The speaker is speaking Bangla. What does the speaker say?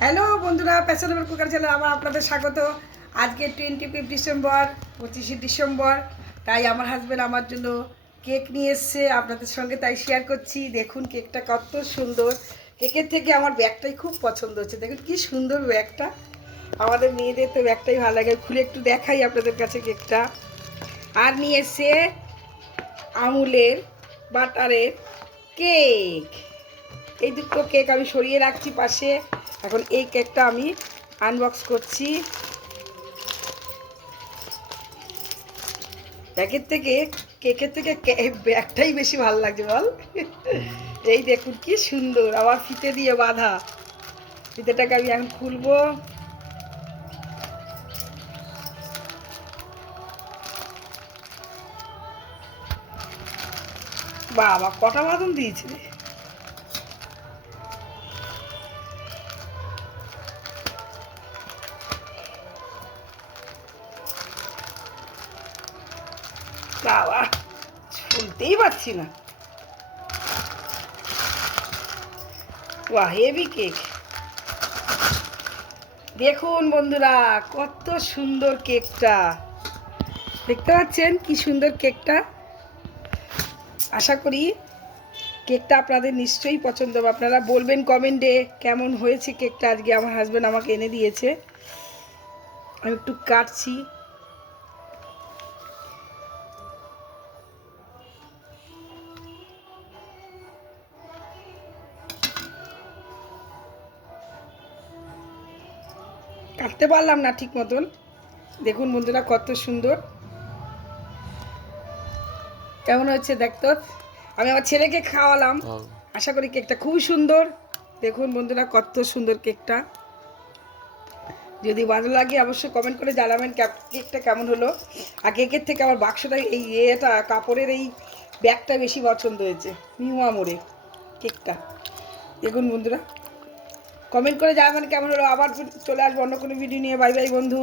হ্যালো বন্ধুরা, প্যাশনেবল কুকার চ্যানেল আমার আপনাদের স্বাগত। আজকে 25 ডিসেম্বর, 25শে ডিসেম্বর, তাই আমার হাজব্যান্ড আমার জন্য কেক নিয়ে এসছে, আপনাদের সঙ্গে তাই শেয়ার করছি। দেখুন কেকটা কত সুন্দর। কেকের থেকে আমার ব্যাগটাই খুব পছন্দ হচ্ছে। দেখুন কি সুন্দর ব্যাগটা। আমাদের মেয়েদের তো ব্যাগটাই ভালো লাগে। খুলে একটু দেখাই আপনাদের কাছে কেকটা। আর নিয়ে এসছে আমুলের বাটারের কেক। এই দুটো কেক আমি সরিয়ে রাখছি পাশে। এখন এই কেকটা আমি আনবক্স করছি। কেকের থেকে ব্যাগটাই বেশি ভালো লাগছে বল। এই দেখুন কি সুন্দর, আবার ফিতে দিয়ে বাঁধা। ফিতেটাকে আমি এখন খুলবো। বাবা কটা বাঁধন দিয়েছে রে। বাবা শুনতেই পাচ্ছি না। বাহ হেভি কেক। দেখুন বন্ধুরা কত সুন্দর কেকটা। দেখতে পাচ্ছেন কি সুন্দর কেকটা। আশা করি কেকটা আপনাদের নিশ্চয়ই পছন্দ হবে। আপনারা বলবেন কমেন্টে কেমন হয়েছে কেকটা। আজকে আমার হাজব্যান্ড আমাকে এনে দিয়েছে। আমি একটু কাটছি। কাটতে পারলাম না ঠিক মতন। দেখুন বন্ধুরা কত সুন্দর। কেমন হয়েছে দেখতো। আমি আমার ছেলেকে খাওয়ালাম। আশা করি কেকটা খুব সুন্দর। দেখুন বন্ধুরা কত সুন্দর কেকটা। যদি ভালো লাগে অবশ্যই কমেন্ট করে জানাবেন কেকটা কেমন হলো। আর কেকের থেকে আমার বাক্সটা এই কাপড়ের এই ব্যাগটা বেশি পছন্দ হয়েছে। নিউ আমরে কেকটা। দেখুন বন্ধুরা কমেন্ট করে জানাবেন কেমন হলো। আবার চলে আসবো অন্য কোনো ভিডিও নিয়ে। বাই বাই বন্ধু।